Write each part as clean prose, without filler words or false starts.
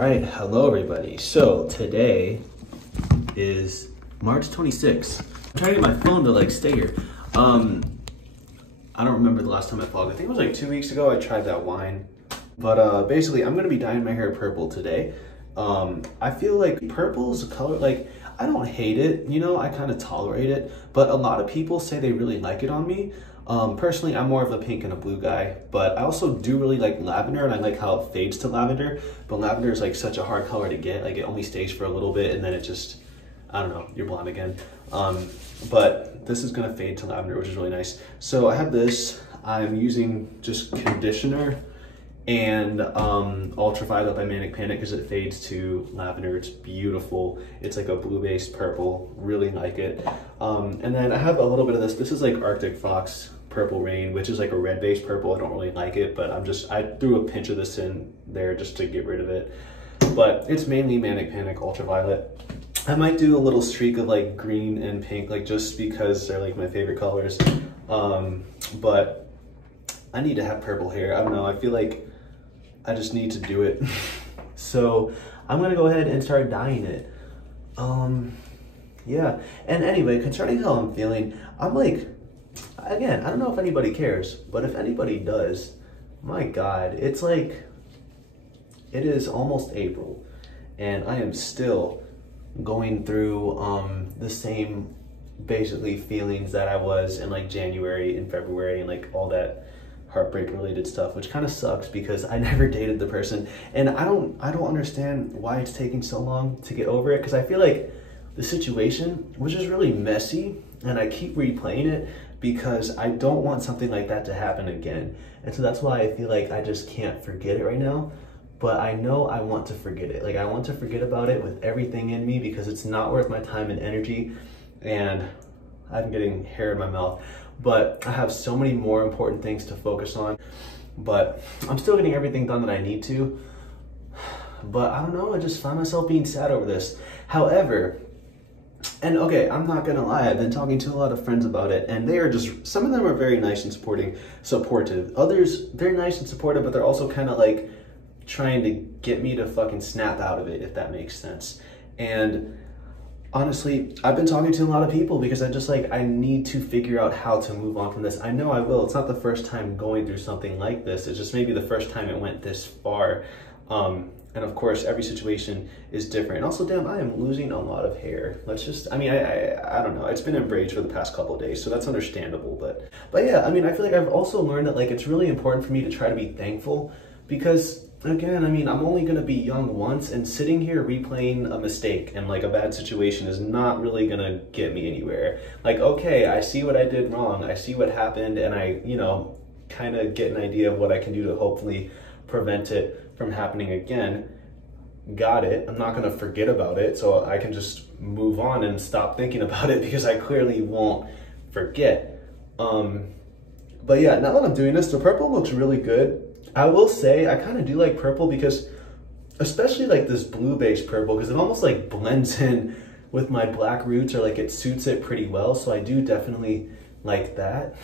All right, hello everybody. So today is March 26th. I'm trying to get my phone to like stay here. I don't remember the last time I vlogged. I think it was like 2 weeks ago I tried that wine. But basically I'm gonna be dyeing my hair purple today. I feel like purple is a color, like I don't hate it, you know, I kind of tolerate it, but a lot of people say they really like it on me. Personally, I'm more of a pink and a blue guy, but I also do really like lavender, and I like how it fades to lavender, but lavender is like such a hard color to get. Like it only stays for a little bit and then it just, I don't know, you're blonde again. But this is gonna fade to lavender, which is really nice. So I have this, I'm using just conditioner and Ultraviolet by Manic because it fades to lavender. It's beautiful. It's like a blue-based purple, really like it. And then I have a little bit of this. This is like Arctic Fox Purple Rain, which is like a red-based purple. I don't really like it, but I threw a pinch of this in there just to get rid of it. But it's mainly Manic Ultraviolet. I might do a little streak of like green and pink, like just because they're like my favorite colors. But I need to have purple hair. I don't know, I feel like I just need to do it. So I'm gonna go ahead and start dyeing it. Yeah, and anyway, concerning how I'm feeling, I'm like, again, I don't know if anybody cares, but if anybody does, my God, it's like, it is almost April, and I am still going through the same, basically, feelings that I was in like January and February and like all that heartbreak related stuff, which kind of sucks because I never dated the person, and I don't understand why it's taking so long to get over it, because I feel like the situation was just really messy and I keep replaying it because I don't want something like that to happen again. And so that's why I feel like I just can't forget it right now, but I know I want to forget it. Like I want to forget about it with everything in me because it's not worth my time and energy. And I'm getting hair in my mouth, but I have so many more important things to focus on. But I'm still getting everything done that I need to. But I don't know, I just find myself being sad over this. However, and okay, I'm not gonna lie, I've been talking to a lot of friends about it, and they are just, some of them are very nice and supportive. Others, they're nice and supportive, but they're also kind of like trying to get me to fucking snap out of it, if that makes sense. And honestly, I've been talking to a lot of people because I just like, I need to figure out how to move on from this. I know I will. It's not the first time going through something like this. It's just maybe the first time it went this far. And of course, every situation is different. And also, damn, I am losing a lot of hair. Let's just, I mean, I don't know. It's been in braids for the past couple of days, so that's understandable. But yeah, I mean, I feel like I've also learned that like, it's really important for me to try to be thankful because again, I mean, I'm only gonna be young once, and sitting here replaying a mistake and like a bad situation is not really gonna get me anywhere. Like, okay, I see what I did wrong, I see what happened, and I, you know, kind of get an idea of what I can do to hopefully prevent it from happening again. Got it. I'm not gonna forget about it, so I can just move on and stop thinking about it because I clearly won't forget. But yeah, now that I'm doing this, the purple looks really good. I will say I kind of do like purple because, especially like this blue-based purple, because it almost like blends in with my black roots, or like it suits it pretty well. So I do definitely like that.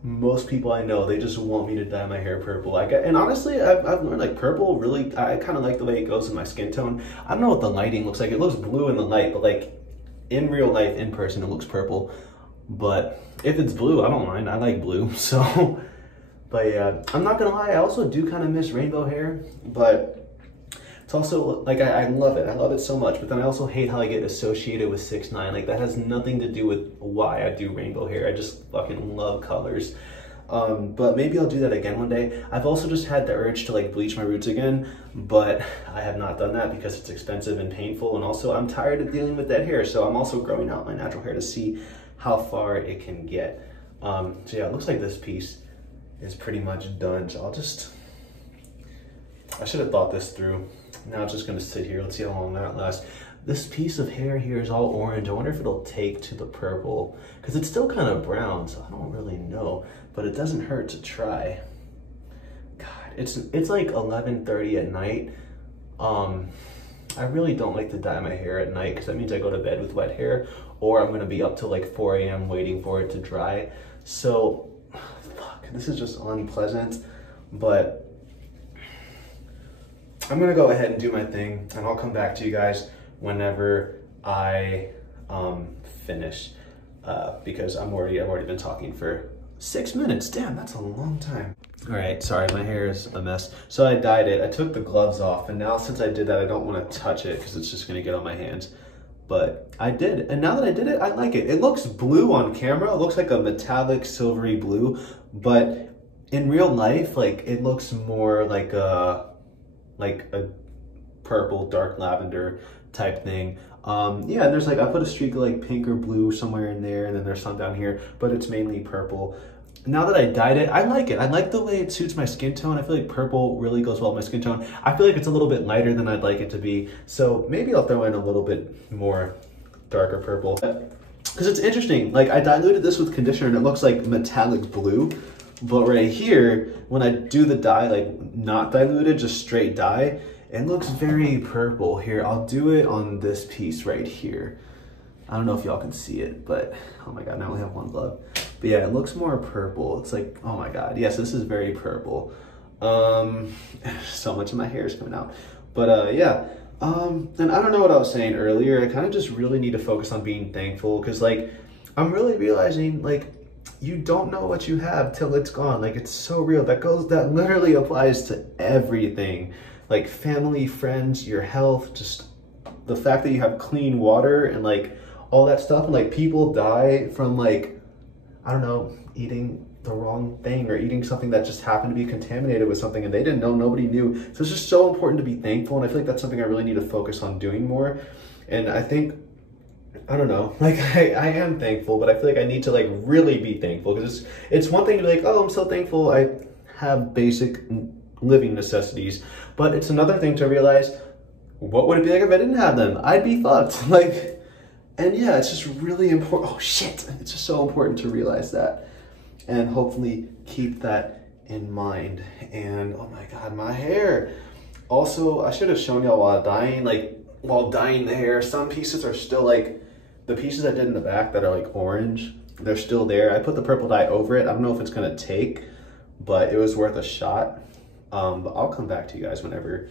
Most people I know, they just want me to dye my hair purple. And honestly, I've learned like purple really, I kind of like the way it goes in my skin tone. I don't know what the lighting looks like. It looks blue in the light, but like in real life, in person, it looks purple. But if it's blue, I don't mind. I like blue, so. But yeah, I'm not gonna lie, I also do kind of miss rainbow hair, but it's also, like, I love it. I love it so much, but then I also hate how I get associated with 6ix9ine. Like, that has nothing to do with why I do rainbow hair. I just fucking love colors. But maybe I'll do that again one day. I've also just had the urge to, like, bleach my roots again, but I have not done that because it's expensive and painful, and also I'm tired of dealing with dead hair, so I'm also growing out my natural hair to see how far it can get. So yeah, it looks like this piece is pretty much done. So I should have thought this through. Now it's just gonna sit here. Let's see how long that lasts. This piece of hair here is all orange. I wonder if it'll take to the purple, because it's still kind of brown, so I don't really know, but it doesn't hurt to try. God, it's like 11:30 at night. I really don't like to dye my hair at night because that means I go to bed with wet hair, or I'm gonna be up till like 4 a.m. waiting for it to dry. So this is just unpleasant, but I'm gonna go ahead and do my thing, and I'll come back to you guys whenever I finish, because I've already been talking for 6 minutes. Damn, that's a long time. All right, sorry, my hair is a mess. So I dyed it. I took the gloves off, and now since I did that, I don't want to touch it because it's just gonna get on my hands. But I did, and now that I did it, I like it. It looks blue on camera. It looks like a metallic silvery blue, but in real life, like it looks more like a purple, dark lavender type thing. Yeah, and there's like, I put a streak of like pink or blue somewhere in there, and then there's some down here, but it's mainly purple. Now that I dyed it, I like it. I like the way it suits my skin tone. I feel like purple really goes well with my skin tone. I feel like it's a little bit lighter than I'd like it to be. So maybe I'll throw in a little bit more darker purple. Because it's interesting, like I diluted this with conditioner and it looks like metallic blue. But right here, when I do the dye, like not diluted, just straight dye, it looks very purple. Here, I'll do it on this piece right here. I don't know if y'all can see it, but oh my God, now I only have one glove. But yeah, it looks more purple. It's like, oh my God, yes, this is very purple. So much of my hair is coming out. But yeah, and I don't know what I was saying earlier. I kind of just really need to focus on being thankful, because like, I'm really realizing like, you don't know what you have till it's gone. Like, it's so real. That literally applies to everything. Like family, friends, your health, just the fact that you have clean water and like all that stuff. And like people die from like, I don't know, eating the wrong thing or eating something that just happened to be contaminated with something and they didn't know, nobody knew. So it's just so important to be thankful. And I feel like that's something I really need to focus on doing more. And I think, I don't know, like I am thankful, but I feel like I need to like really be thankful, because it's one thing to be like, oh, I'm so thankful I have basic living necessities. But it's another thing to realize, what would it be like if I didn't have them? I'd be fucked. Like, and yeah, it's just really important. Oh shit, it's just so important to realize that and hopefully keep that in mind. And oh my God, my hair. Also, I should have shown y'all while dyeing the hair, some pieces are still like, the pieces I did in the back that are like orange, they're still there. I put the purple dye over it. I don't know if it's gonna take, but it was worth a shot. But I'll come back to you guys whenever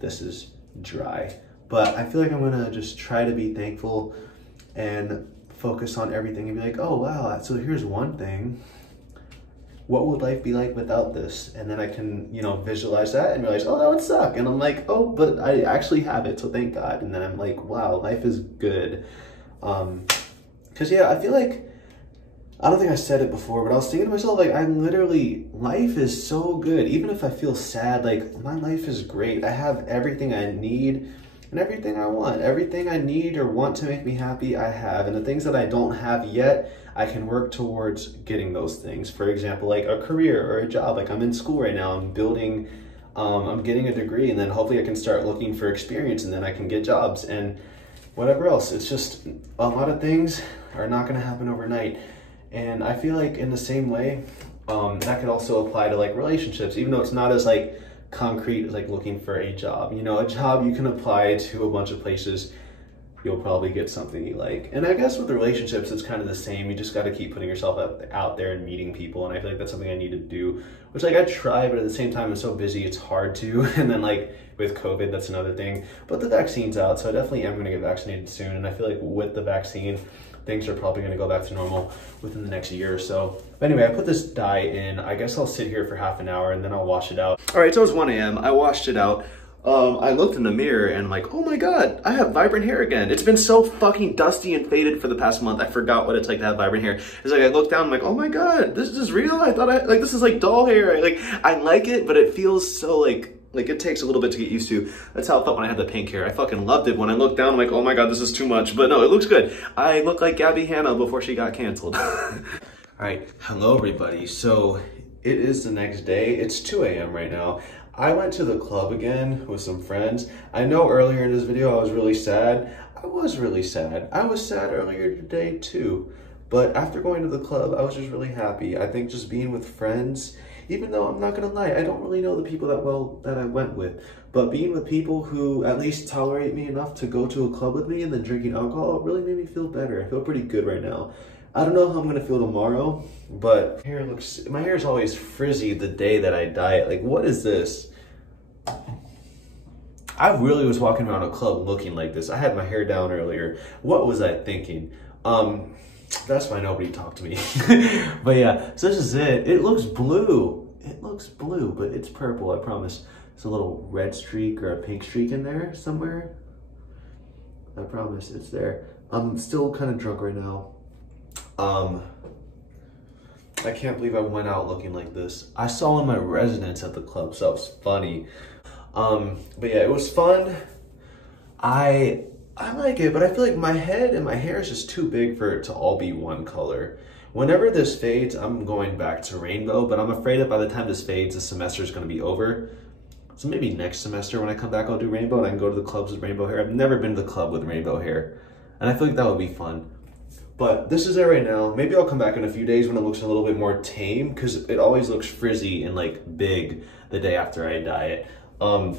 this is dry. But I feel like I'm gonna just try to be thankful and focus on everything and be like, oh wow, so here's one thing. What would life be like without this? And then I can, you know, visualize that and realize, oh, that would suck. And I'm like, oh, but I actually have it, so thank God. And then I'm like, wow, life is good. Cause yeah, I feel like, I don't think I said it before, but I was thinking to myself, like, life is so good. Even if I feel sad, like my life is great. I have everything I need and everything I want. Everything I need or want to make me happy, I have. And the things that I don't have yet, I can work towards getting those things. For example, like a career or a job. Like I'm in school right now, I'm building, I'm getting a degree, and then hopefully I can start looking for experience, and then I can get jobs and whatever else. It's just a lot of things are not gonna happen overnight. And I feel like in the same way, that could also apply to like relationships, even though it's not as like concrete as like looking for a job. You know, a job you can apply to a bunch of places, you'll probably get something you like. And I guess with the relationships, it's kind of the same. You just got to keep putting yourself out there and meeting people. And I feel like that's something I need to do, which like I try, but at the same time, I'm so busy, it's hard to. And then like with COVID, that's another thing. But the vaccine's out, so I definitely am going to get vaccinated soon. And I feel like with the vaccine, things are probably going to go back to normal within the next year or so. But anyway, I put this dye in. I guess I'll sit here for half an hour and then I'll wash it out. All right, so it's 1 a.m. I washed it out. I looked in the mirror and I'm like, oh my God, I have vibrant hair again. It's been so fucking dusty and faded for the past month. I forgot what it's like to have vibrant hair. It's like, I looked down, I'm like, oh my God, this is real? I thought this is like doll hair. I like it, but it feels so like it takes a little bit to get used to. That's how I felt when I had the pink hair. I fucking loved it. When I looked down, I'm like, oh my God, this is too much. But no, it looks good. I look like Gabby Hanna before she got canceled. All right, hello everybody. So it is the next day. It's 2 a.m. right now. I went to the club again with some friends. I know earlier in this video I was really sad. I was really sad. I was sad earlier today too. But after going to the club, I was just really happy. I think just being with friends, even though I'm not gonna lie, I don't really know the people that well that I went with. But being with people who at least tolerate me enough to go to a club with me and then drinking alcohol really made me feel better. I feel pretty good right now. I don't know how I'm gonna feel tomorrow, but my hair is always frizzy the day that I dye it. Like, what is this? I really was walking around a club looking like this. I had my hair down earlier. What was I thinking? That's why nobody talked to me. But yeah, so this is it. It looks blue. It looks blue, but it's purple, I promise. There's a little red streak or a pink streak in there somewhere. I promise it's there. I'm still kind of drunk right now. I can't believe I went out looking like this. I saw one of my residents at the club, so that was funny. But yeah, it was fun. I like it, but I feel like my head and my hair is just too big for it to all be one color. Whenever this fades, I'm going back to rainbow, but I'm afraid that by the time this fades, the semester is going to be over. So maybe next semester when I come back, I'll do rainbow and I can go to the clubs with rainbow hair. I've never been to the club with rainbow hair, and I feel like that would be fun. But this is it right now. Maybe I'll come back in a few days when it looks a little bit more tame, because it always looks frizzy and like big the day after I dye it. I'm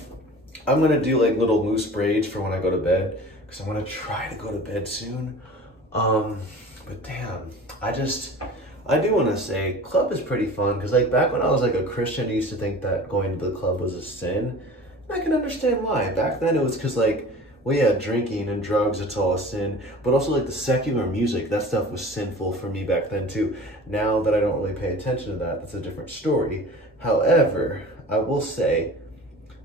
gonna do like little loose braids for when I go to bed, because I'm gonna try to go to bed soon. But damn, I do want to say club is pretty fun, because like back when I was like a Christian, I used to think that going to the club was a sin. And I can understand why. Back then it was because like, well yeah, drinking and drugs, it's all a sin. But also like the secular music, that stuff was sinful for me back then too. Now that I don't really pay attention to that, that's a different story. However, I will say,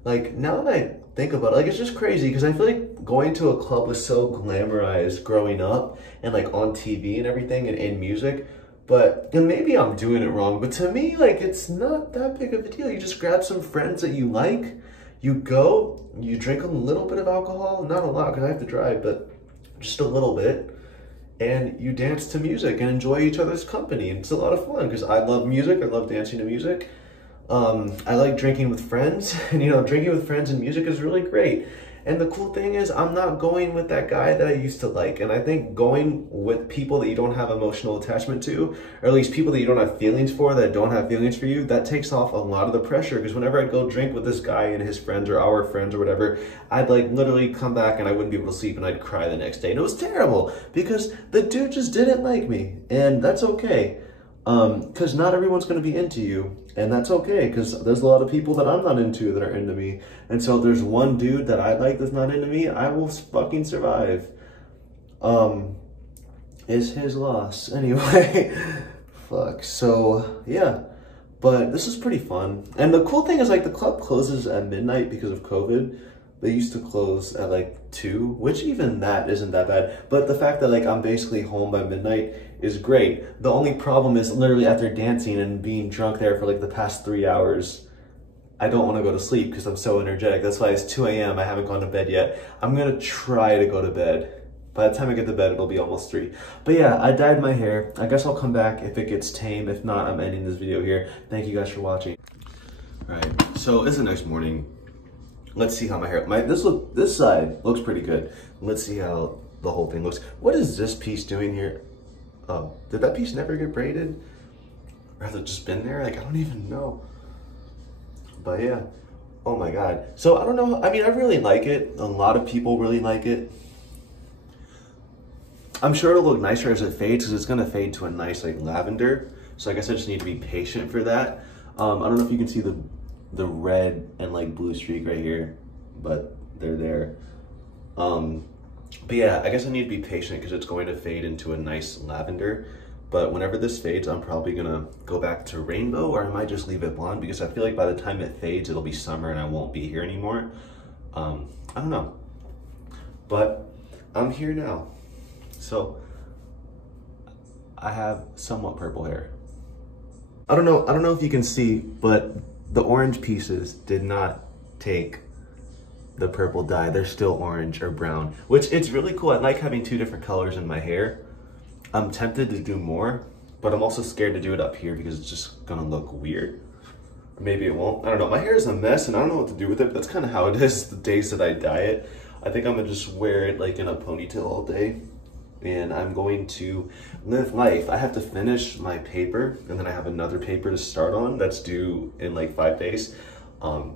like now that I think about it, like it's just crazy, because I feel like going to a club was so glamorized growing up and like on TV and everything and in music. But, and maybe I'm doing it wrong, but to me, like, it's not that big of a deal. You just grab some friends that you like, you go, you drink a little bit of alcohol, not a lot because I have to drive, but just a little bit, and you dance to music and enjoy each other's company. And it's a lot of fun because I love music, I love dancing to music. I like drinking with friends, and you know, drinking with friends and music is really great. And the cool thing is, I'm not going with that guy that I used to like. And I think going with people that you don't have emotional attachment to, or at least people that you don't have feelings for, that don't have feelings for you, that takes off a lot of the pressure. Because whenever I'd go drink with this guy and his friends or our friends or whatever, I'd like literally come back and I wouldn't be able to sleep and I'd cry the next day. And it was terrible because the dude just didn't like me. And that's okay. Because not everyone's going to be into you, and that's okay, because there's a lot of people that I'm not into that are into me, and so if there's one dude that I like that's not into me, I will fucking survive. It's his loss. Anyway, fuck, so, yeah, but this is pretty fun, and the cool thing is, like, the club closes at midnight because of COVID. They used to close at like 2, which even that isn't that bad. But the fact that like I'm basically home by midnight is great. The only problem is literally after dancing and being drunk there for like the past 3 hours, I don't want to go to sleep because I'm so energetic. That's why it's 2 a.m. I haven't gone to bed yet. I'm gonna try to go to bed. By the time I get to bed, it'll be almost 3. But yeah, I dyed my hair. I guess I'll come back if it gets tame. If not, I'm ending this video here. Thank you guys for watching. All right, so it's the next morning. Let's see how my hair, this side looks pretty good. Let's see how the whole thing looks. What is this piece doing here? Oh, did that piece never get braided? Or has it just been there? Like, I don't even know. But yeah, oh my God. So I don't know, I mean, I really like it. A lot of people really like it. I'm sure it'll look nicer as it fades because it's gonna fade to a nice like lavender. So I guess I just need to be patient for that. I don't know if you can see the red and like blue streak right here, but they're there. But yeah, I guess I need to be patient because it's going to fade into a nice lavender. But whenever this fades, I'm probably gonna go back to rainbow, or I might just leave it blonde because I feel like by the time it fades, it'll be summer and I won't be here anymore. I don't know, but I'm here now. So I have somewhat purple hair. I don't know if you can see, but the orange pieces did not take the purple dye. They're still orange or brown, which it's really cool. I like having 2 different colors in my hair. I'm tempted to do more, but I'm also scared to do it up here because it's just gonna look weird. Maybe it won't, I don't know. My hair is a mess and I don't know what to do with it, but that's kind of how it is the days that I dye it. I think I'm gonna just wear it like in a ponytail all day. And I'm going to live life. I have to finish my paper, and then I have another paper to start on that's due in like 5 days. And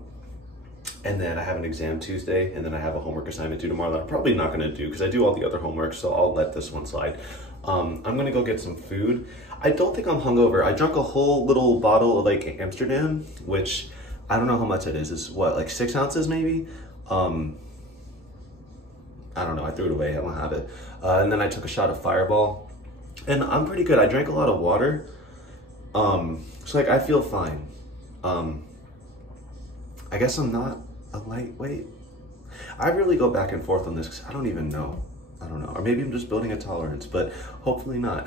then I have an exam Tuesday, and then I have a homework assignment due tomorrow that I'm probably not gonna do because I do all the other homework, so I'll let this one slide. I'm gonna go get some food. I don't think I'm hungover. I drank a whole little bottle of like Amsterdam, which I don't know how much it is. It's what, like 6 ounces maybe? I don't know, I threw it away, I don't have it. And then I took a shot of Fireball, and I'm pretty good. I drank a lot of water, so like I feel fine. I guess I'm not a lightweight. I really go back and forth on this because I don't even know. I don't know, or maybe I'm just building a tolerance, but hopefully not.